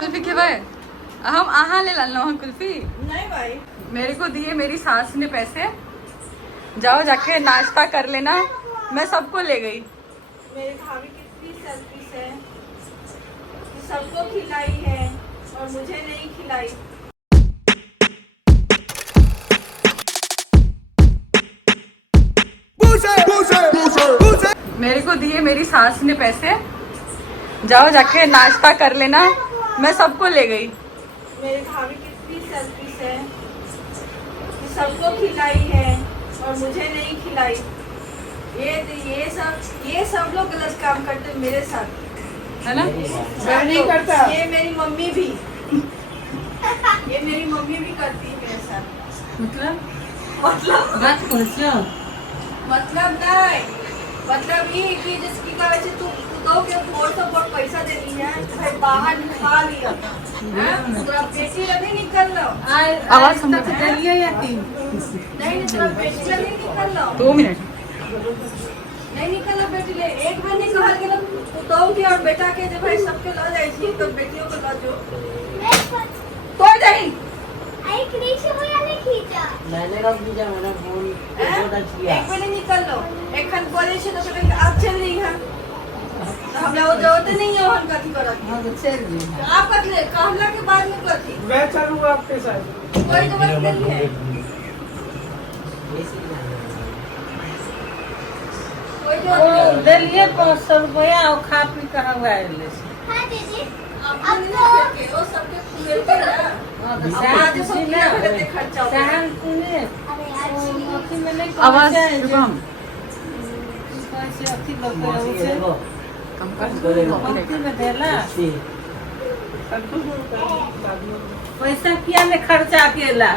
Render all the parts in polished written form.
कुल्फी के भाई हम आहा ले लाना हम कुल्फी नहीं भाई, मेरे को दिए मेरी सास ने पैसे, जाओ जाके नाश्ता कर लेना। मैं सबको ले गई। मेरी भाभी कितनी सेल्फिश है, सबको खिलाई है और मुझे नहीं खिलाई। मेरे को दिए मेरी सास ने पैसे, जाओ जाके नाश्ता कर लेना। मैं सबको ले गई। मेरी भाभी कितनी सेल्फिश है, सबको खिलाई है और मुझे नहीं खिलाई। ये सब लोग गलत काम करते मेरे साथ, है ना? मैं नहीं करता। ये मेरी मम्मी भी करती है मेरे साथ। मतलब मतलब ये कि जिसकी कहे से तू तो के बोल तो बहुत पैसा देती है, भाई बाहर खा लिया तेरा बेटी नहीं निकल लो। आवाज समझ नहीं तेरा बेटी नहीं निकल लो। 2 मिनट नहीं निकल बेटी ले एक बार नहीं कहल गेल तो के और बेटा के जे भाई सबके ला जाई छी तो बेटियों को ला जो तो जाई आई कृष्ण भैया ने खींचा मैंने रख दिया मैंने फोन किया एक बार नहीं निकल लो एखन बोले छे तो कहते आप चल रही है हमरा वो जरूरत नहीं है हम कथी करत हां तो चल जी आप कथ ले कहला के बाद में कथी मैं चलूंगा आपके साथ कोई जरूरत नहीं है। दिलिए 500 रुपया और खा पी कर हुआ है ले हां दीदी अब तो वो सबके मिलते ना आज सब के खर्चा सहन तूने अथी में नहीं आवाज कम कैसे अथी लोग उसे कम कर अथी में देला पैसा किया ने खर्चा केला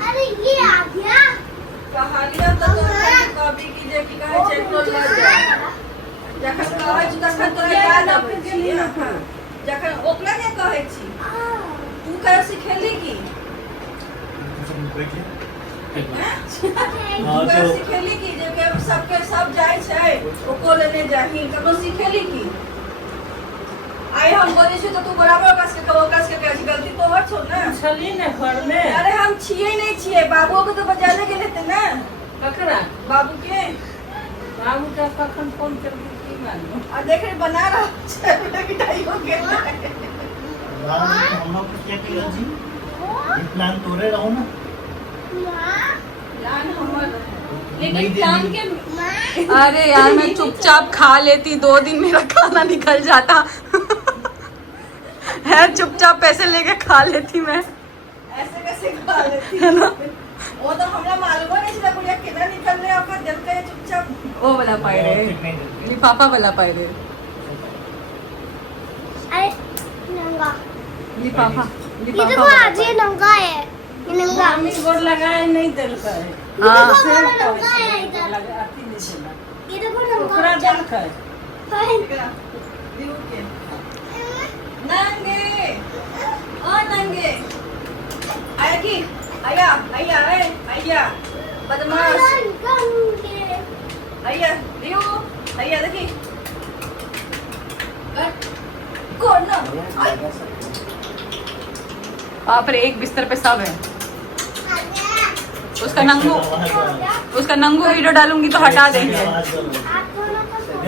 अरे ये आ गया कहानियां तो कॉपी की जे की कहे छै तो लग जाए जखन कहै छी तखन तो याद आबै छी जखन ओकरा के कहै छी तू कहे सिखेली की सिखेली की जे के सबके सब जाय छै ओको लेने जाही कब सिखेली की आई हम बोले छी तो तू बराबर कस के कहे गलती तो हट छो ना छली ने घर में अरे हम छिए नहीं छिए बाबू को तो बजाने के लेते ना ककरा बाबू के कखन फोन कर की मानो आ देख रे बना रहा है मिठाई हो गया हम लोग क्या किया जी ये प्लान तोड़े रहो ना प्लान हमर लेकिन प्लान के अरे यार मैं चुपचाप खा लेती, 2 दिन मेरा खाना निकल जाता है। चुपचाप पैसे लेके खा लेती मैं, ऐसे कैसे खा लेती है ना? वो तो हमरा मालूम नहीं था बुढ़िया कितना निकलने आपका दिल का ये चुपचाप वो वाला पाए रे लिफाफा वाला पाए रे अरे नंगा लिफाफा ये देखो आज ये नंगा है ये नंगा मम्मी गोड़ लगाए नहीं दिल का है हाँ नंगा है इधर लगा अथी नहीं देला ये देखो ओकरा नंगा दिल का है दियो के नंगे ओ नंगे आया की आया बदमाश आया दियो आया देखी कौन ना बाप रे, एक बिस्तर पे सब है। उसका नंगू वीडियो डालूंगी तो हटा देंगे।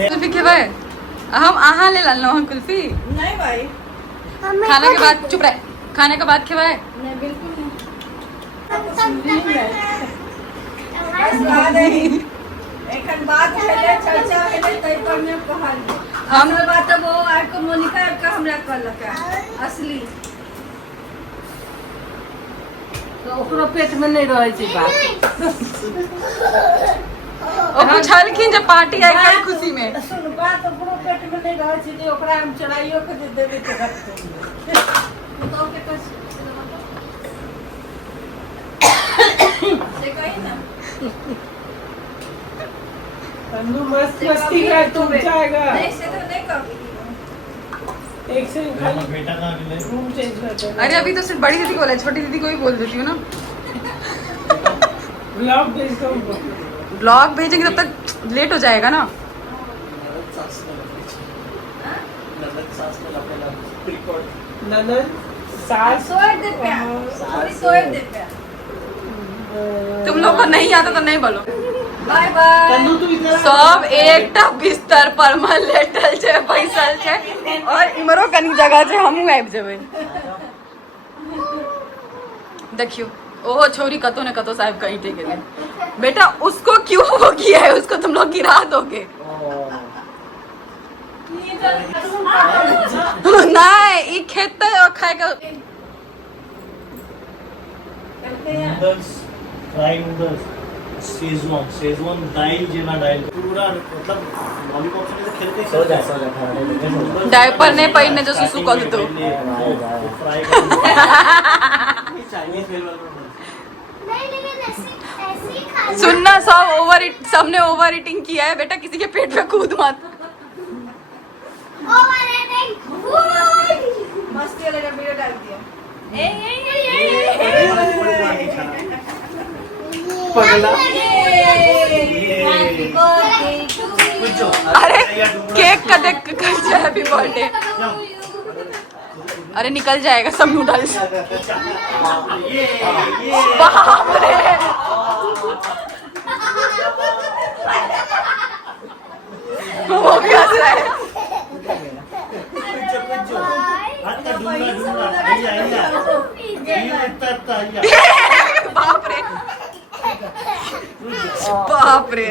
कुल्फी के भाई हम आहा ले लाना हम कुल्फी नहीं भाई खाने के बाद चुप रहे, खाने के बाद खिलाए नहीं बिल्कुल नहीं एखन बात भेले चर्चा भेले तै पर में कहल हमर बात वो आर को मोनिका का हमरा कहलक असली तो ओकरो पेट में नहीं रहे छै बात और पूछलखिन जब पार्टी आई कल खुशी में सुन बात ओकरो पेट में नहीं रहे छै जे ओकरा हम चढ़ाइयो के दे देबे के रखते तो के कस से कहीं ना तन्नू मस्ती कर तू जाएगा नहीं से तो नहीं कभी एक से खाली बेटा का रूम चेंज कर दे अरे अभी तो सिर्फ बड़ी दीदी को बोला, छोटी दीदी को भी बोल देती हूँ ना। ब्लॉग भेज दो उनको। ब्लॉग भेजेंगे तब तक लेट हो जाएगा ना। ननद सास सोए दे पे थोड़ी सोए दे पे तुम लोग को नहीं आता तो नहीं बोलो। बाय बाय तन्नू तू इधर आ। सब एकटा बिस्तर पर में लेटल छै, बैसल छै और इमरो कनी जगह छै, हमहू आबि जेबै। देखियो ओहो छोरी कतो न कतो साहब कहीं टेके गए। बेटा उसको क्यों वो किया है, उसको तुम लोग गिरा दोगे। नहीं ई खेते और खाए के नूडल्स, फ्राई नूडल्स, शेजवान दाल जेना दाल पूरा मतलब लॉलीपॉप से तो खेलते सो जा डायपर नहीं पहिरने जो सुसु कर दो। फ्राई चाइनीज फ्लेवर नहीं लेकिन ऐसे ही खा सुनना सबने ओवर ईटिंग किया है बेटा, किसी के पेट पे कूद मत। ओवर ईटिंग मस्ती वाला वीडियो डाल दिया पगला अरे केक का देख के कर जा हैप्पी बर्थडे। अरे निकल जाएगा सब नूडल्स। बाप रे वो भी हंस रहा है। बाप रे बाप रे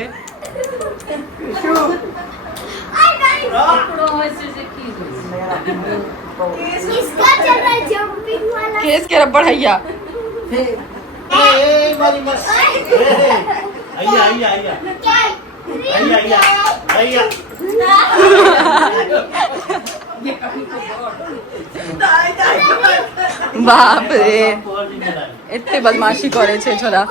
इसका चल रहा है जंपिंग वाला केस के रबड़ हैया। बाप रे इतने बदमाशी करे छे छोरा।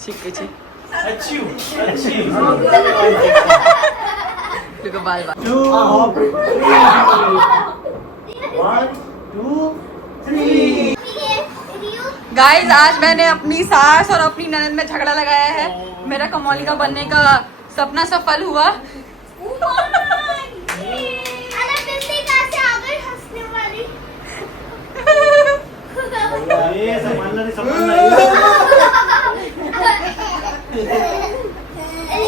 ठीक है देखो बाल बाल। 1 2 3 गाइस आज मैंने अपनी सास और अपनी ननद में झगड़ा लगाया है। मेरा कमौलिका बनने का सपना सफल हुआ। अरे बिल्ली कहाँ से आ गई हंसने वाली ये संभालना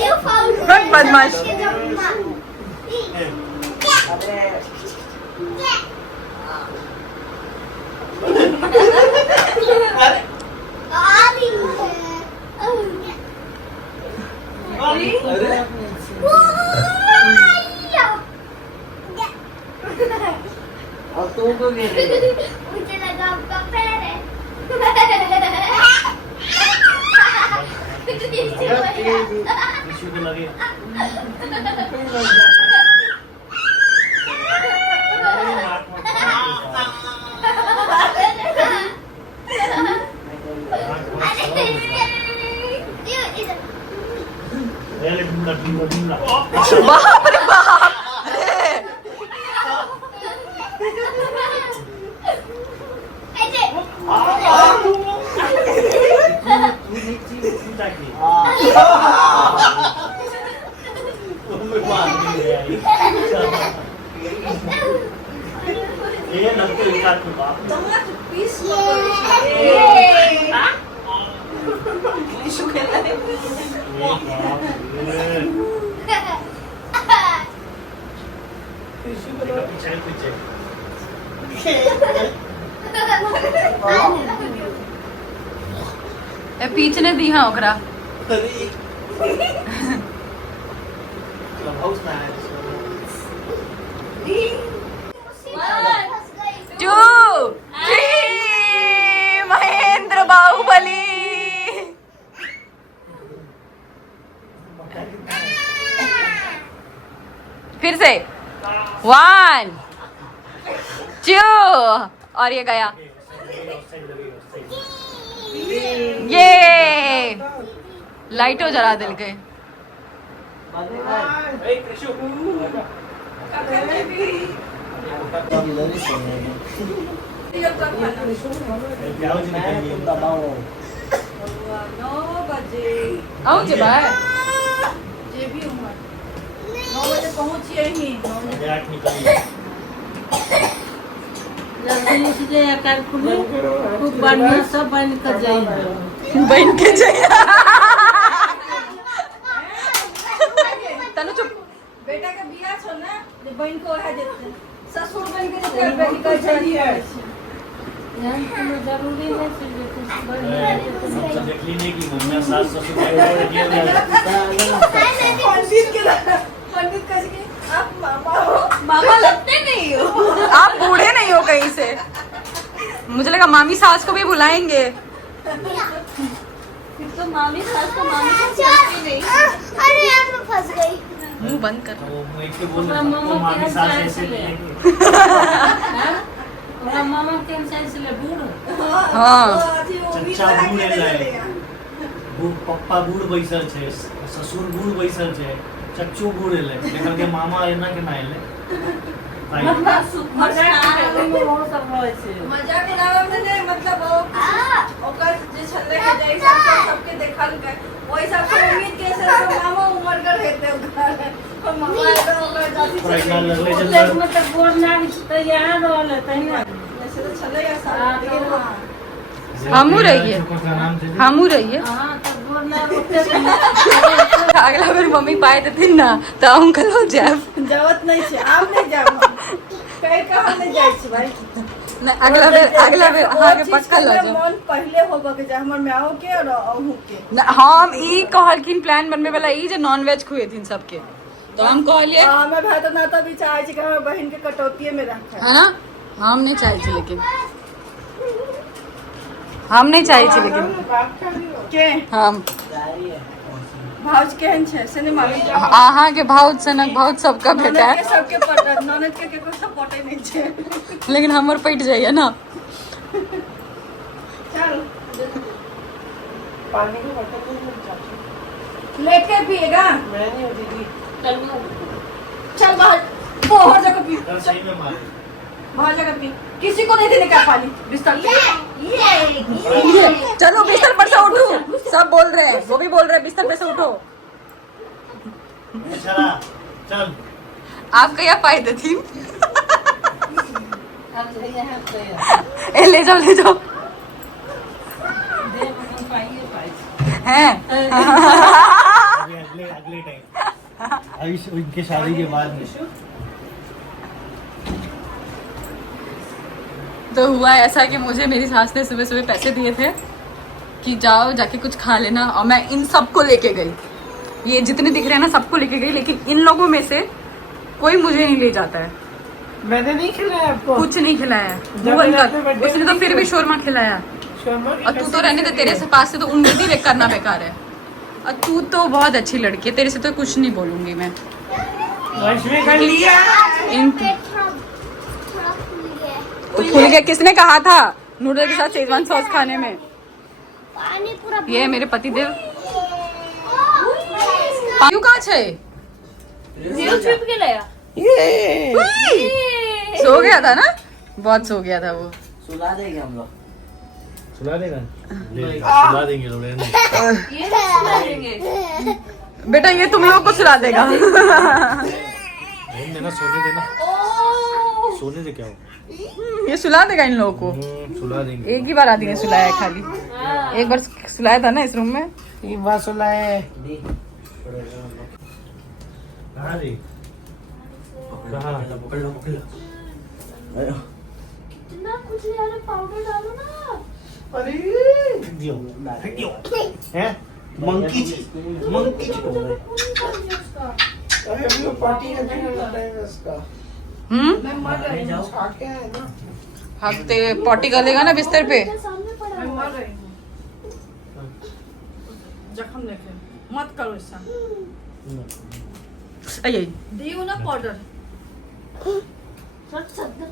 You found बहुत बदमाश। और तू को गिर मुझे लगा आपका पैर है टिश्यू पे लगे बाप रे बाप ये लगते विचार के बाप टमाटर पीस पीछे पीछे ए पीछने दी हाँ ओकरा। क्लब हाउस में आया 2 3 महेंद्र बाहुबली। फिर से 1 2 और ये गया। ये लाइटो जला दिल के। बजे आओ जे भाई जे भी उम्र 9 बजे पहुंचिए ही 9 बजे 8 निकलिए जल्दी से जाए कर खुले खूब बढ़िया सब बन कर जाए बहन के जाइए तनु चुप बेटा के बियाह छो ना जे बहन को ओहा जेते ससुर बन के जेते बेटी को चाहिए जान तो जरूरी है सिर्फ कुछ बढ़िया हम तो देख ली नहीं कि मम्मी सास ससुर का किया गया पंडित कह के आप मामा हो मामा लगते नहीं हो आप बूढ़े नहीं हो कहीं से मुझे लगा मामी सास को भी बुलाएंगे तो मामी सास तो मामी को चलती नहीं अरे यार मैं फंस गई मुंह बंद कर तो मैं के बोल रहा हूं तो मामी सास ऐसे लेंगे और मामा के साइज ले बूढ़ हाँ चच्चा बूढ़ लाए बूढ़ पप्पा बूढ़ बैसल छे ससुर बूढ़ बैसल छे चच्चू बूढ़ ले लेकिन के मामा एना के ना ले भाई मजाक में बहुत सब होय छै मजाक उड़ावे में नहीं मतलब ओकर जे छल्ले के जाई सबके देखल गए ओई सब से उम्मीद के से मामा उमर कर हेते ओकर मामा एकदम ओकर जाति पर इतना लगले ओते चल मतलब गोर नाग त यहाँ रहल तहिना ऐसे तो छल्ले का सब हमू रहिए हमू रहिए हां त गोर नाग ओते अगला बेर मम्मी पाए देथिन ना तो अंकल हो जाए जरूरत नहीं छे आप नहीं जाब कहीं कहां नहीं जाय छी भाई अगला बेर अहाँ के पक्का ल जाओ मन पहले होबे के जे हमर माओ के और अहू के हम ई कहलखिन प्लान बनवे वाला ई जे नॉन वेज खुएथिन सबके तो हम कहलिए हमें भाई तो ना तो भी चाहे छी कि हमर बहन के कटौतीये में रखा है ना हम नहीं चाहे छी लेकिन हम नहीं चाहे छी लेकिन के हम भाउज केहन छे से नहीं मालूम अहाँ के भाउज सनक भाउज सबका ननद भेटा के सबके पट ननद के केकरो सपोर्टे नहीं छे लेकिन हमर पैट जाइए ना चल लेके पिएगा मैं नहीं हो दीदी चल चल बाहर बाहर जाकर पी कर सही में मारे बाहर जाकर पी किसी को नहीं देने का पानी बिस्तर पे चलो बिस्तर पर से उठो सब बोल रहे हैं वो भी बोल रहे हैं बिस्तर पे से उठो चला चल आप क्या फायदे थी अब यहाँ पे ए ले जाओ दे हम पाइए पाइए हैं अगले अगले टाइम अभी उनके शादी के बाद में तो हुआ ऐसा कि मुझे मेरी सास ने सुबह सुबह पैसे दिए थे कि जाओ जाके कुछ खा लेना और मैं इन सबको लेके गई ये जितने दिख रहे हैं ना सबको लेके गई लेकिन इन लोगों में से कोई मुझे नहीं ले जाता है मैंने नहीं खिलाया आपको कुछ नहीं खिलाया जब वो मैंने अपने birthday उसने तो में फिर भी शोरमा खिलाया और तू तो रहने दे तेरे से पास से तो उम्मीद ही करना बेकार है और तू तो बहुत अच्छी लड़की है तेरे से तो कुछ नहीं बोलूंगी मैं कर लिया इन थोड़ा खुल गया तो खुल गया किसने कहा था नूडल के साथ शेजवान सॉस खाने में पानी पूरा ये है मेरे पति देव पायु कहाँ छे सो गया था ना बहुत सो गया था वो सुला देगा ले सुला देंगे लोग बेटा ये तुम लोग को सुला देगा देना सोने दे क्या हो ये सुला देगा इन लोगों को सुला देंगे एक ही बार आदि ने सुलाया है खाली एक बार सुलाया था ना इस रूम में एक बार सुलाए कहाँ रे कहाँ पकड़ लो इतना कुछ यार पाउडर डालो ना अरे दियो हैं मंकी अरे अभी वो पार्टी का दिन लग रहा है इसका मैं मर रही हूँ खाके है ना हफ्ते पॉटी गलेगा ना बिस्तर पे सामने पड़ा मैं मर रही हूँ जख्म लेके मत करो ऐसा अये दियो ना पाउडर सच सदर